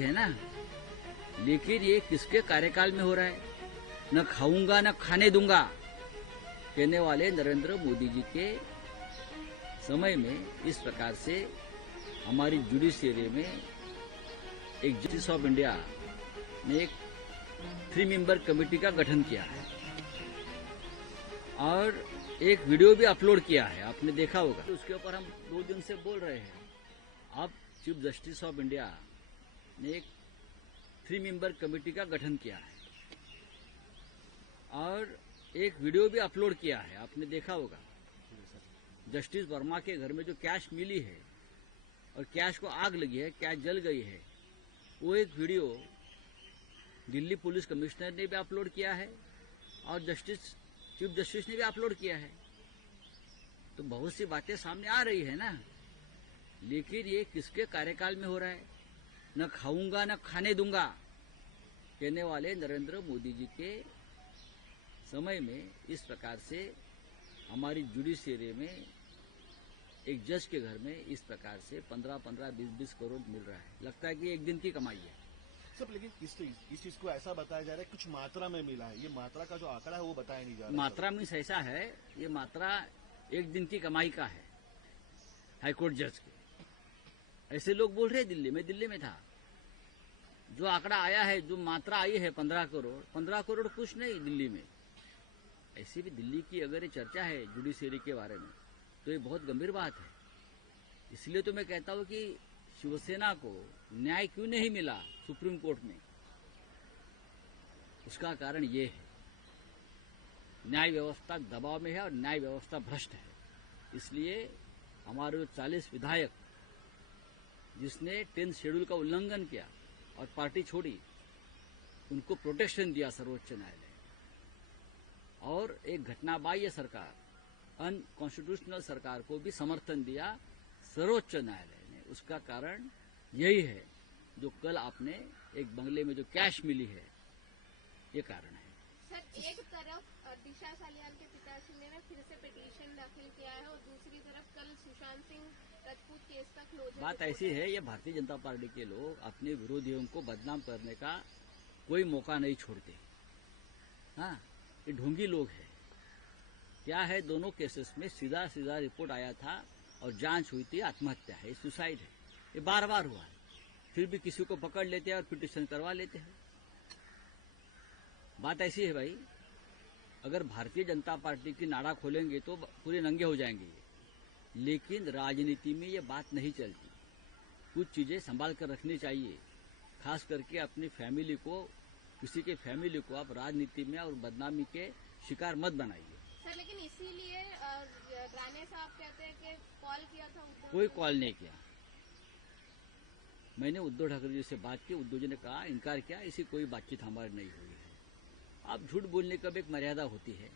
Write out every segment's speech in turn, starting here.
है ना, लेकिन ये किसके कार्यकाल में हो रहा है? न खाऊंगा न खाने दूंगा कहने वाले नरेंद्र मोदी जी के समय में इस प्रकार से हमारी जुडिशियरी में एक जस्टिस ऑफ इंडिया ने एक 3 मेंबर कमेटी का गठन किया है और एक वीडियो भी अपलोड किया है, आपने देखा होगा। तो उसके ऊपर हम 2 दिन से बोल रहे हैं। अब चीफ जस्टिस ऑफ इंडिया ने एक 3 मेंबर कमेटी का गठन किया है और एक वीडियो भी अपलोड किया है, आपने देखा होगा। जस्टिस वर्मा के घर में जो कैश मिली है और कैश को आग लगी है, कैश जल गई है, वो एक वीडियो दिल्ली पुलिस कमिश्नर ने भी अपलोड किया है और चीफ जस्टिस ने भी अपलोड किया है। तो बहुत सी बातें सामने आ रही है ना, लेकिन ये किसके कार्यकाल में हो रहा है? न खाऊंगा न खाने दूंगा कहने वाले नरेंद्र मोदी जी के समय में इस प्रकार से हमारी जुडिशियरी में एक जज के घर में इस प्रकार से 15-15, 20-20 करोड़ मिल रहा है। लगता है कि एक दिन की कमाई है सब, लेकिन इस चीज को ऐसा बताया जा रहा है कुछ मात्रा में मिला है। ये मात्रा का जो आंकड़ा है वो बताया नहीं जा रहा। मात्रा मीन्स ऐसा है, ये मात्रा एक दिन की कमाई का है हाईकोर्ट जज के। ऐसे लोग बोल रहे दिल्ली में था। जो आंकड़ा आया है, जो मात्रा आई है 15 करोड़ कुछ नहीं दिल्ली में। ऐसी भी दिल्ली की अगर ये चर्चा है जुडिशियरी के बारे में तो ये बहुत गंभीर बात है। इसलिए तो मैं कहता हूं कि शिवसेना को न्याय क्यों नहीं मिला सुप्रीम कोर्ट में, उसका कारण ये है, न्याय व्यवस्था दबाव में है और न्याय व्यवस्था भ्रष्ट है। इसलिए हमारे 40 विधायक जिसने 10th शेड्यूल का उल्लंघन किया और पार्टी छोड़ी, उनको प्रोटेक्शन दिया सर्वोच्च न्यायालय और एक घटनाबाह्य सरकार, अनकॉन्स्टिट्यूशनल सरकार को भी समर्थन दिया सर्वोच्च न्यायालय ने। उसका कारण यही है जो कल आपने एक बंगले में जो कैश मिली है, ये कारण है। सर, एक तरफ दिशा सालियान के पिताश्री ने फिर से पिटीशन दाखिल किया है और दूसरी तरफ कल सुशांत सिंह राजपूत केस का क्लोजर। बात ऐसी है, ये भारतीय जनता पार्टी के लोग अपने विरोधियों को बदनाम करने का कोई मौका नहीं छोड़ते। हाँ, ये ढोंगी लोग हैं। क्या है, दोनों केसेस में सीधा रिपोर्ट आया था और जांच हुई थी, आत्महत्या है, सुसाइड है। ये बार हुआ है, फिर भी किसी को पकड़ लेते हैं और पिटीशन करवा लेते हैं। बात ऐसी है भाई, अगर भारतीय जनता पार्टी की नाड़ा खोलेंगे तो पूरे नंगे हो जाएंगे, लेकिन राजनीति में ये बात नहीं चलती। कुछ चीजें संभाल कर रखनी चाहिए, खास करके अपनी फैमिली को, किसी के फैमिली को आप राजनीति में और बदनामी के शिकार मत बनाइए। सर, लेकिन इसीलिए राणे साहब कहते हैं कि कॉल किया था उद्धव। कोई कॉल नहीं किया। मैंने उद्धव ठाकरे जी से बात की, उद्धव जी ने कहा, इनकार किया, ऐसी कोई बातचीत हमारी नहीं हुई है। आप झूठ बोलने का भी एक मर्यादा होती है।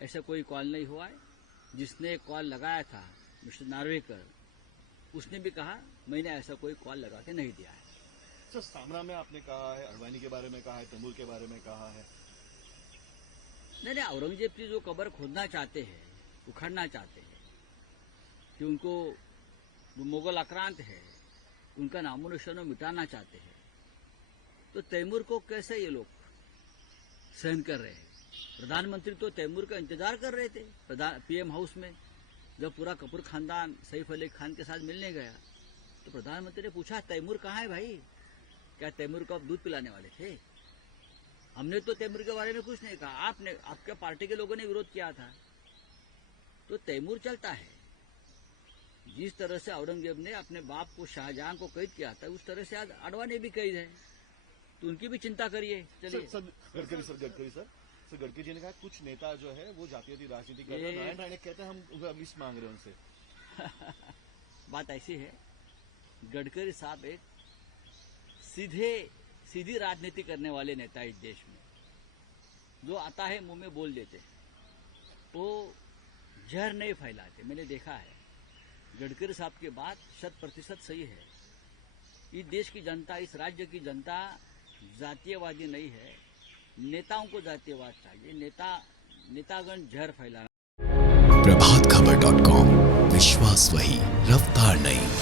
ऐसा कोई कॉल नहीं हुआ है। जिसने कॉल लगाया था मिस्टर नार्वेकर, उसने भी कहा मैंने ऐसा कोई कॉल लगा के नहीं दिया है। सर, सामना में आपने कहा है, अडवाणी के बारे में कहा है, तैमूर के बारे में कहा है। नहीं, औरंगजेब की जो कब्र खोदना चाहते हैं, उखाड़ना चाहते हैं कि उनको वो मुगल आक्रांत है, उनका नामो निशान मिटाना चाहते हैं, तो तैमूर को कैसे ये लोग सहन कर रहे हैं? प्रधानमंत्री तो तैमूर का इंतजार कर रहे थे पीएम हाउस में। जब पूरा कपूर खानदान सैफ अली खान के साथ मिलने गया तो प्रधानमंत्री ने पूछा, तैमूर कहाँ है भाई? क्या तैमूर को आप दूध पिलाने वाले थे? हमने तो तैमूर के बारे में कुछ नहीं कहा, आपके पार्टी के लोगों ने विरोध किया था। तो तैमूर चलता है। जिस तरह से औरंगजेब ने अपने बाप को, शाहजहां को कैद किया था, उस तरह से आज अडवाणी भी कैद है, तो उनकी भी चिंता करिए। चलिए। गडकरी जी ने कहा कुछ नेता जो है वो जातीय राजनीति कर रहे हैं। नारायण राणे कहते हैं हम लिस्ट मांग रहे हैं उनसे। बात ऐसी है, गडकरी साहब एक सीधी राजनीति करने वाले नेता इस देश में, जो आता है मुंह में बोल देते हैं, तो जहर नहीं फैलाते। मैंने देखा है, गडकरी साहब की बात 100% सही है। इस देश की जनता, इस राज्य की जनता जातीयवादी नहीं है। नेताओं को जातीयवाद चाहिए। नेतागण जहर फैलाना। प्रभातखबर.com, विश्वास वही, रफ्तार नहीं।